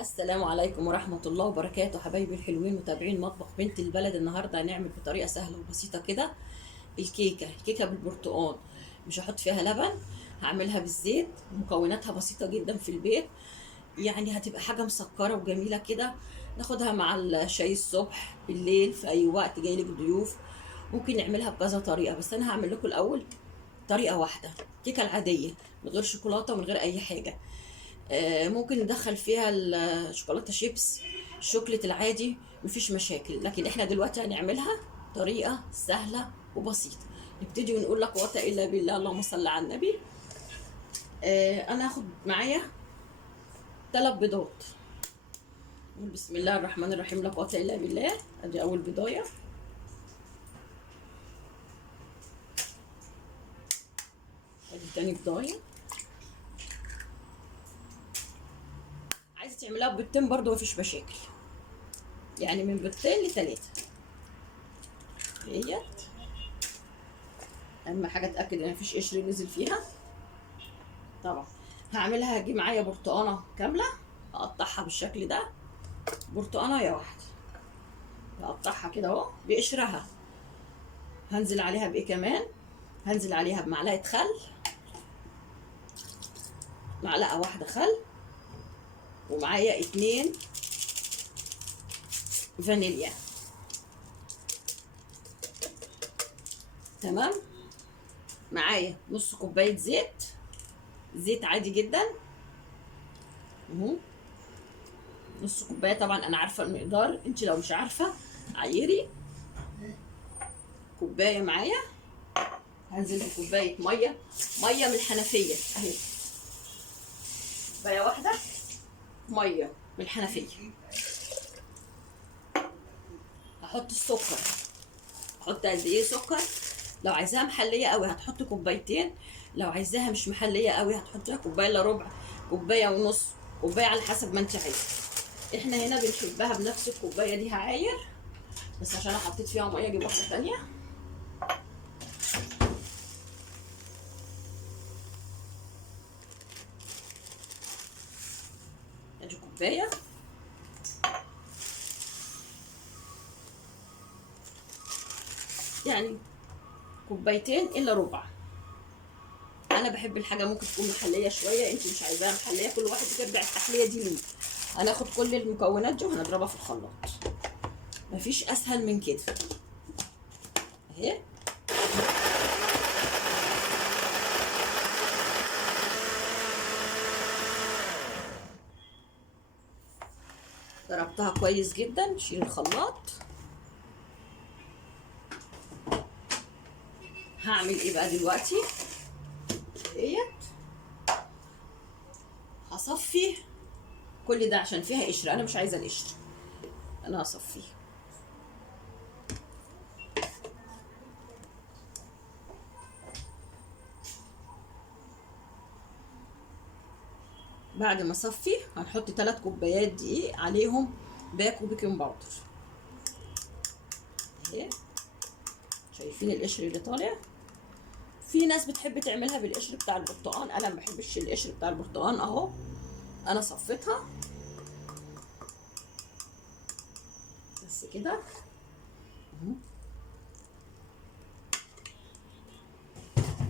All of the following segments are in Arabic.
السلام عليكم ورحمة الله وبركاته، حبايبي الحلوين متابعين مطبخ بنت البلد. النهاردة هنعمل بطريقة سهلة وبسيطة كده الكيكة بالبرتقال. مش هحط فيها لبن، هعملها بالزيت. مكوناتها بسيطة جدا في البيت، يعني هتبقى حاجة مسكرة وجميلة كده. ناخدها مع الشاي الصبح بالليل في أي وقت جايلك ضيوف. ممكن نعملها بكذا طريقة، بس أنا هعمل لكم الأول طريقة واحدة، الكيكة العادية من غير شوكولاتة ومن غير أي حاجة. ممكن ندخل فيها الشوكولاته شيبس، الشوكليت العادي، مفيش مشاكل. لكن احنا دلوقتي هنعملها طريقه سهله وبسيطه. نبتدي ونقول لا قوه الا بالله، اللهم صل على النبي. انا هاخد معايا 3 بيضات. نقول بسم الله الرحمن الرحيم، لا قوه الا بالله. ادي اول بيضايه، ادي تاني بيضايه. عايزه تعملها ببيضتين برضو مفيش مشاكل، يعني من بيضتين ل3. اهيت. اهم حاجه اتاكد ان مفيش قشر نزل فيها. طبعا هعملها، هجيب معايا برتقانه كامله، هقطعها بالشكل ده. برتقانه يا واحده، هقطعها كده اهو بقشرها. هنزل عليها بايه كمان؟ هنزل عليها بمعلقه خل، معلقه واحده خل، ومعايا 2 فانيليا. تمام. معايا نص كوبايه زيت، زيت عادي جدا اهو. نص كوبايه، طبعا انا عارفه المقدار، انت لو مش عارفه عيري. كوبايه معايا. هنزل بكوبايه ميه، ميه من الحنفيه اهي. كوبايه واحده ميه من الحنفيه. هحط السكر. هحط قد ايه سكر؟ لو عايزاها محليه قوي هتحط كوبايتين، لو عايزاها مش محليه قوي هتحطيها كوبايه الا ربع، كوبايه ونص، كوبايه على حسب ما انت عايزه. احنا هنا بنحبها بنفس الكوبايه دي. هعاير بس عشان انا حطيت فيها ميه، اجيب واحده ثانيه. ادي كوبايه. يعني كوبايتين الا ربع. انا بحب الحاجه ممكن تكون محليه شويه، انت مش عايزاها محليه، كل واحد بترجع التحليه دي ليه. هناخد كل المكونات دي وهنضربها في الخلاط. مفيش اسهل من كده اهي. ضربتها كويس جدا، شيل الخلاط. هعمل ايه بقى دلوقتي؟ ديت هصفي كل ده عشان فيها قشر، انا مش عايزه القشر، انا هصفيه. بعد ما اصفي هنحط 3 كوبايات دقيق، عليهم باكو بيكنج باودر اهي. شايفين القشر اللي طالع؟ في ناس بتحب تعملها بالقشر بتاع البرتقال، انا ما بحبش القشر بتاع البرتقال اهو. انا صفيتها بس كده اهو.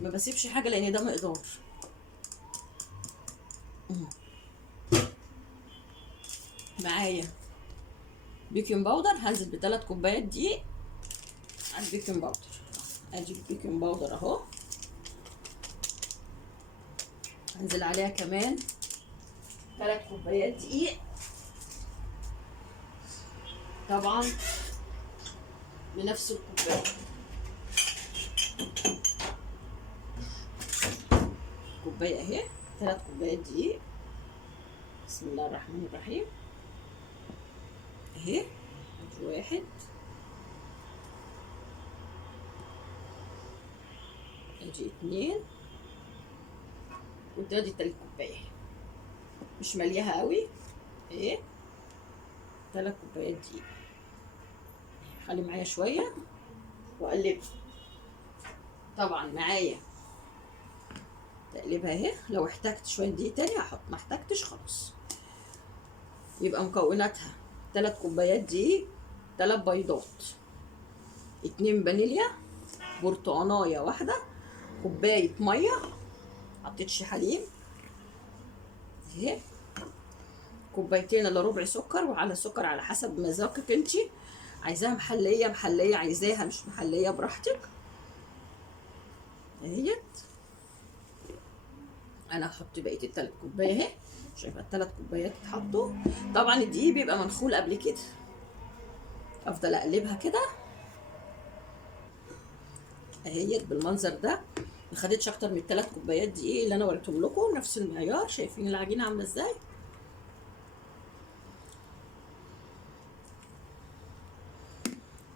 ما بسيبش حاجه لان ده مقدار اهو. معايا بيكنج باودر، هنزل ب3 كوبايات دقيق على البيكنج باودر. ادي البيكنج باودر اهو. هنزل عليها كمان 3 كوبايات دقيق، طبعا بنفس الكوبايه. كوبايه اهي، 3 كوبايات دقيق. بسم الله الرحمن الرحيم اهي. ادي 1، ادي 2، وادي 3 كوباية، مش مليها قوي اهي. 3 كوبايات دقيق. خلي معايا شويه واقلبها. طبعا معايا تقلبها اهي، لو احتجت شويه دقيق تاني هحط، ما احتجتش خلاص. يبقى مكوناتها 3 كوبايات دقيق، 3 بيضات، 2 فانيليا، برتقانايه واحده، كوبايه ميه، حطيتش حليب اهي، كوبايتين الا ربع سكر، وعلى سكر على حسب مذاقك انتي، عايزاها محليه محليه، عايزاها مش محليه براحتك اهيت. انا هحط بقيه التلات كوبايه اهي، شايفه التلات كوبايات اتحطوا. طبعا الدقيق بيبقى منخول قبل كده، افضل اقلبها كده اهيت بالمنظر ده. ما خدتش اكتر من 3 كوبايات دقيق اللي انا وريتهم لكم، نفس المعيار. شايفين العجينه عامله ازاي؟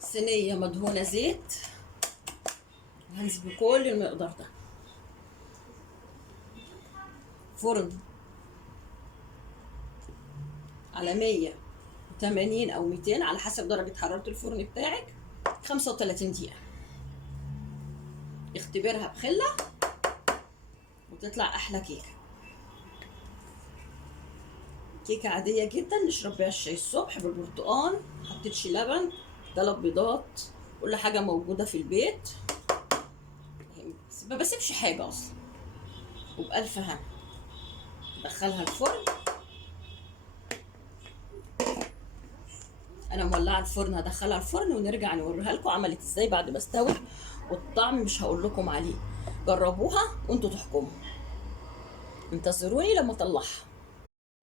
صينيه مدهونه زيت، هنزل بكل المقدار ده. فرن على 180 او 200 على حسب درجه حراره الفرن بتاعك، 35 دقيقه. اختبرها بخله وتطلع احلى كيكه. كيكه عاديه جدا نشرب بيها الشاي الصبح بالبرتقال، محطتش لبن، 3 بيضات، كل حاجه موجوده في البيت، ما بسيبش حاجه اصلا، وبألف هنا. ادخلها الفرن، انا مولعه الفرن، هدخلها الفرن ونرجع نوريها لكم عملت ازاي بعد ما استوت. والطعم مش هقول لكم عليه، جربوها وانتوا تحكموا. انتظروني لما اطلعها.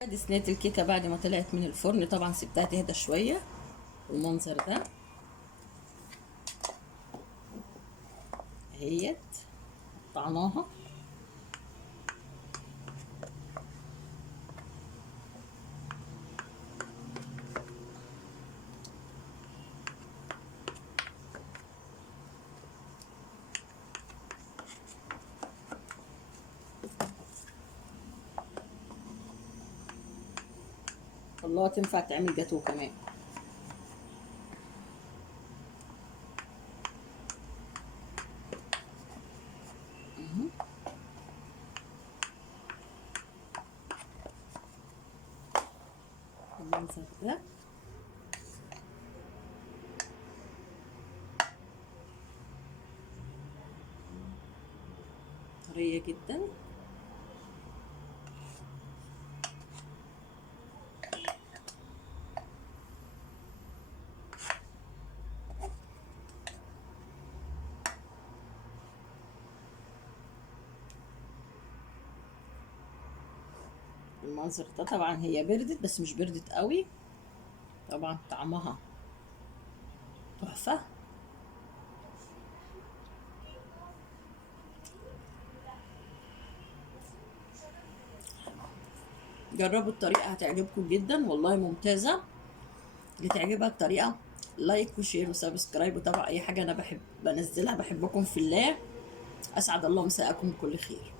ادي صينيه الكيكه بعد ما طلعت من الفرن، طبعا سبتها تهدى شويه بالمنظر ده اهيت. قطعناها والله تنفع تعمل جاتو كمان. بالمنظر ده طريه جدا. المنظر ده طبعا هي بردت بس مش بردت قوي، طبعا طعمها تحفه. جربوا الطريقه هتعجبكم جدا والله، ممتازه. اللي تعجبها الطريقه لايك وشير وسبسكرايب وتابع اي حاجه انا بحب بنزلها. بحبكم في الله، اسعد الله مساءكم بكل خير.